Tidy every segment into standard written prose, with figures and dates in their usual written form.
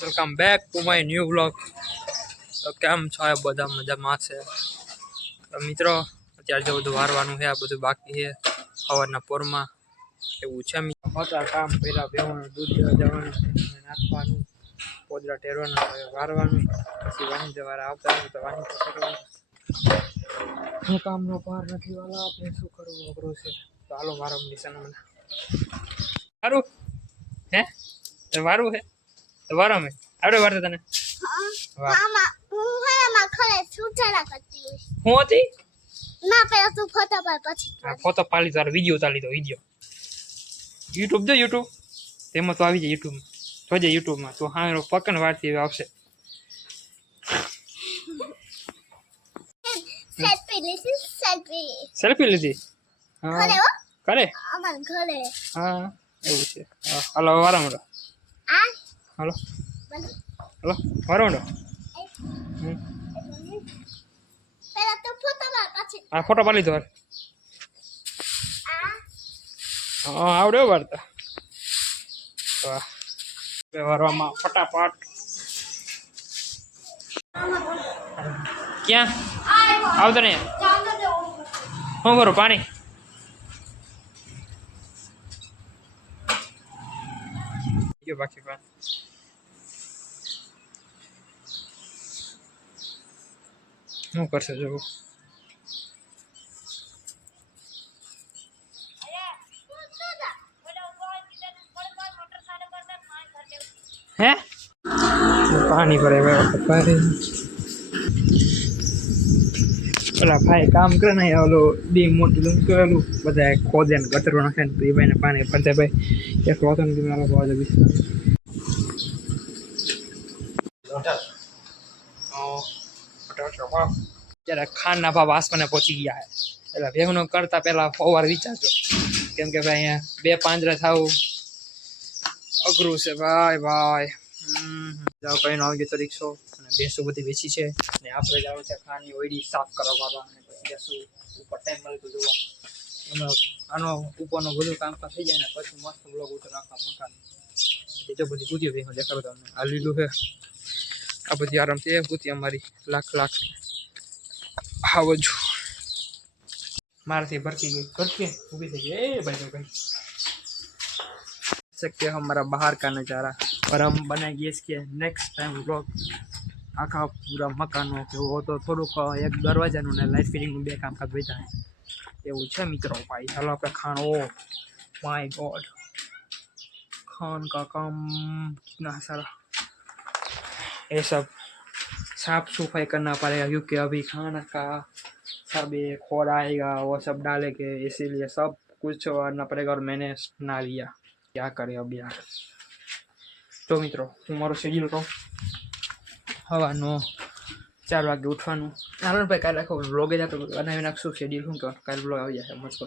Welcome back to my new vlog. તો કેમ છો બધા મજામાં છે તો મિત્રો? અત્યારે જો બધું વારવાનું છે, આ બધું બાકી છે સવારના પોરમાં એવું છે. બધા કામ પહેલાં બેવાનું, દૂધ દેવા જવાનું, નાખવાનું, પોદરા ટેરવાના, વારવાનું, પછી વાહી જવારે આવતા હોય તો વાહી કરવાનું. હું કામનો પાર નથી વાળા, આપણે શું કરવું અઘરું છે. તો હાલો વારમ નિશાન મને વારું હે વારું હે વારો મેં આવડે વારતા તને હું હતી ના પેલા તું ફોટો પાડ પછી ફોટો પાડી તારો વિડીયો ચાલી દો વિડીયો યુટ્યુબ જો યુટ્યુબ તેમાં તો આવી જાય યુટ્યુબમાં જોજે યુટ્યુબમાં તો હા પકન વારતી આવશે. સેલ્ફી લીધી હા કરે અમાર ઘરે હા એવું છે. હાલો વારમડો હાલો હાલો વારમડો પેલા તું ફોટો પાડ પછી આ ફોટો પાડી લીધો હા આવડે વારતા વાહ વારવામાં ફટાફટ ક્યાં આવતો ને હું કરું પાણી બાકી શું કરશે જોવું હે પાણી ભરે ઓલા ભાઈ કામ કરે ને ઓલો ડી મોટું લૂમ કરેલું બધા ખોદે ને ગટરો નાખે ને એ ભાઈને પાણી ભરતે ભાઈ એક રોતો ને મારો ભાવ ત્યારે ખાંડના ભાવ આસમાને પહોંચી ગયા એટલે ભેગનું કરતા પહેલા સવાર વિચારજો કેમ કે ભાઈ અહીંયા 2 પાંજરા થવું અઘરું છે ભાઈ ભાઈ. જાવ કઈ નો આવી ગયો તો રિક્ષો અને ભેંસો બધી વેચી છે ને આપણે જવું છે ખાની ઓયડી સાફ કરવા અને પછી જશું ઉપર ટાઈમ મળે તો જોવા આનો ઉપરનું બધું કામકાજ થઈ જાય ને પછી મસ્ત બ્લોગ ઉતર આખા મકાન જો બધી કૂદીઓ ભેગું દેખાડો તમને આ લીલું છે આ બધી આરામથી એ કૂદી અમારી લાખ હા બાજુ મારાથી ભરકી ગઈ ભરકી ઊભી થઈ ગઈ એ ભાઈ भाई सकते हैं हमारा बाहर का नज़ारा और हम बनाएंगे इसके नेक्स्ट टाइम व्लॉग आखा पूरा मकान हो वो तो થોડુંક એક દરવાજાનું ને લાઇટ ફિટિંગનું બે કામકાજ બેઠા એવું છે મિત્રો. ભાઈ ચાલો આપણે ખાણ ઓ माय गॉड खान का काम कितना सारा ये सब साफ सफाई करना पड़ेगा क्योंकि अभी खाना का सब ये खोड़ आएगा वो सब डालेंगे इसीलिए सब कुछ करना पड़ेगा और मैंने ना लिया क्या करे अब यार. तो મિત્રો હું મારો શેડ્યુલ કહું સવારનો 4 વાગે ઉઠવાનું નારણભાઈ કાલે આખો વ્લોગ જ આપણે બનાવી નાખશું શેડ્યુલ શું કહેવાનું કાલે વ્લોગ આવી જાય મસ્ત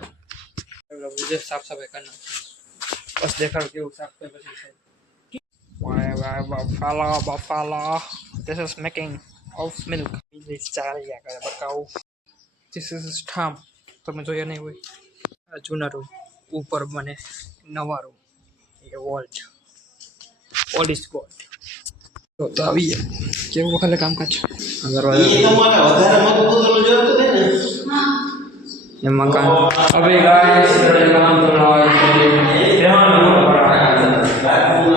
કરો મુझे साफ सफाई करना बस देखा केવું સાફ કરે પછી Buffalo. This is making of milk. This ચાલ્યા કરે બકાઉ. This is ઠામ તમે જોયા નહીં હોય આ જૂના રૂમ ઉપર બને નવા room A old is God. તો આવી કેવું વખતે કામકાજ ये मकान अभी गाइस काम कर रहा है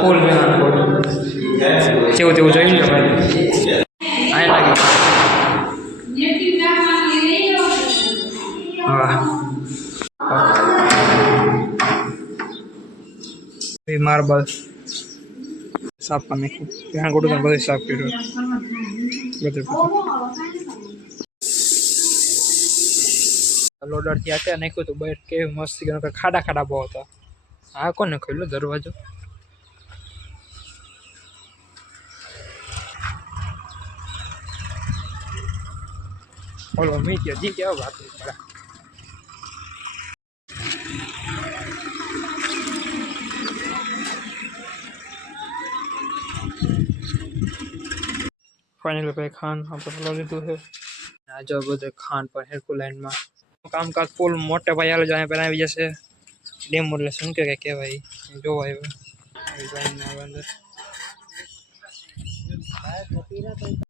फुल में केव तेव જોઈ લો ભાઈ આય લાગે હા ये मार्बल साफ करने को यहाँ गोटो तो बहुत साफ करो બધું લોડર થી આતે નાખ્યું તો બહાર કે મસ્ત કે ખાડા બહુ હતા. આ કોને ખોલ્યો દરવાજો બોલો મીઠી જી કેવા વાત કરા फाइनल पे खान આપણે લઈ લીધું છે આ જો બધે ખાન પર હેરકુ લાઈનમાં કામકાજ ફૂલ મોટે ભાઈ આલે જાય પહેલા આવી જશે ડેમોલેશન કે ભાઈ જોવા આવ્યો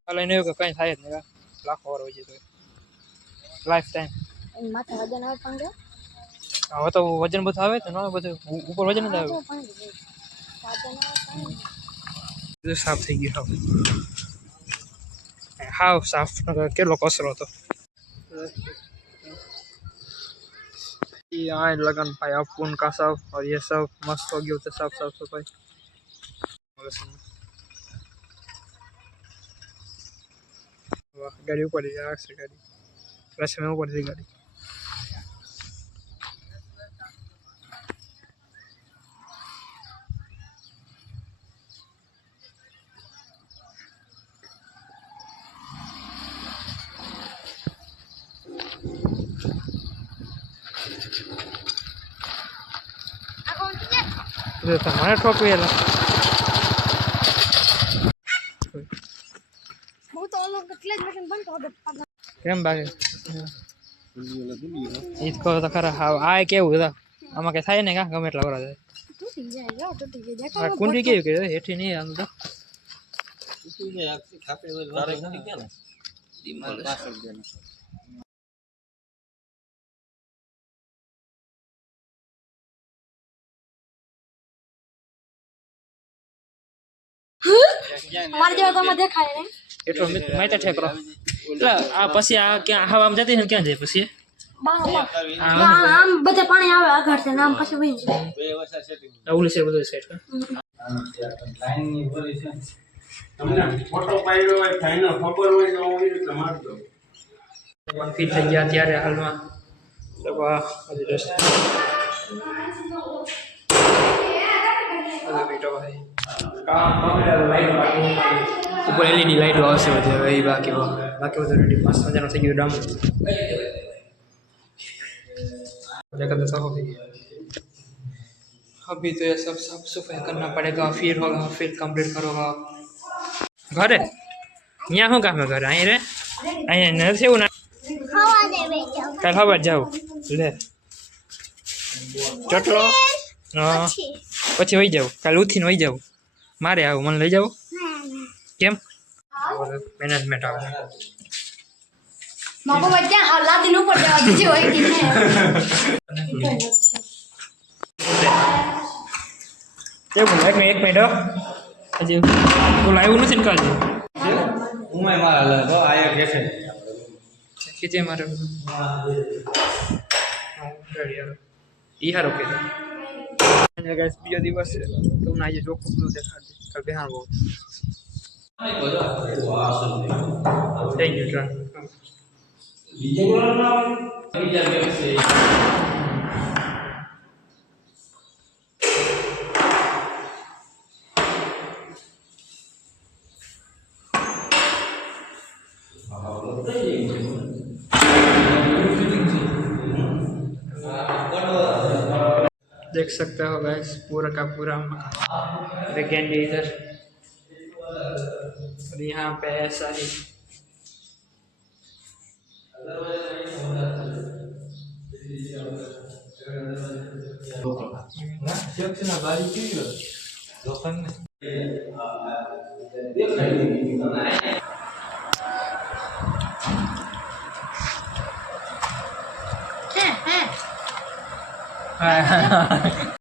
લઈને એવું કે કંઈ થાય જ નહીં લાખો વાર હોય છે તો લાઈફ ટાઈમ માથે વજન આવે પણ હવે તો વજન બધું આવે તો ના બધું ઉપર વજન જ આવે બધું સાફ થઈ ગયું હાવ સાફ કેટલો કચરો હતો यहाँ लगन भाई अपुन का सब और ये सब मस्त हो गया साफ साफ सफाई गाड़ी ऊपर से गाड़ी रश में ऊपर से गाड़ी તમારે ઠોકવેલા હું તો ઓલો એટલે જ મશીન બંધ કરી દે કેમ બાકી ઈજ કહો તો ખરા હા આ કેવું હતા આમાં કઈ થાય ને કા ગમે એટલા વરા જાય તૂટી જાય યો તૂટી જાય આ કુંડી કેવી કે હેઠી નહીં આમ તો તૂટી જાય આખી ખાપે હોય તારે તૂટી ગયા ને દિમાગ પાછળ દે મારી જેવા તમે દેખાય ને એટલો માઈટા ઠેકરો એટલે આ પછી આ ક્યાં હવામાં જતી ને ક્યાં જાય પછી આમ બધે પાણી આવે આગળ છે નામ પછી વહી જાય બે વર્ષ સેટિંગ ઓલી છે બધું સેટ લાઈન ની બોલી છે તમને ફોટો પાડ્યો હોય ફાઈનો ખબર હોય તો હું રીતે માર દઉં ફિટ થઈ ગયા ત્યારે હાલમાં તો વાહ હજી જસ્ટ ઉપર એલઈડી લાઈટો આવશે બધે હવે બાકી બધું રેડી મસ્ત મજાનું થઈ ગયું ડામું देखा तो सब अभी तो ये सब साफ सफाई करना पड़ेगा फिर होगा फिर कंप्लीट करोगा घरे यहाँ हो काम घर अँ रे अँ नहीं ना ખાવા દેવે જાવ कल खबर जाओ ले चटलो हाँ પછી પછી વહી જાવ કાલે ઉઠીને વહી જાવ મારે આવું મને લઈ જાવ કેમ મેનેજમેન્ટ આવે માગો બચ્ચા હાલાતી નું પર જવા દીધી હોય કે કેવું એક મિનિટ હજી તું લાવ્યું નથી ને કાલે ઉમે મારા લે તો આયા કેફે ખીચે મારે ઈ હારો કે ગાઈસ બીજો દિવસ છે તો હું આજે જોખમ બધું દેખાડ દે કાલ બેહાન બહુ થઈ ગયું देख सकते हो गाइस पूरा का पूरा देखेंगे इधर और यहाँ पे ऐसा ही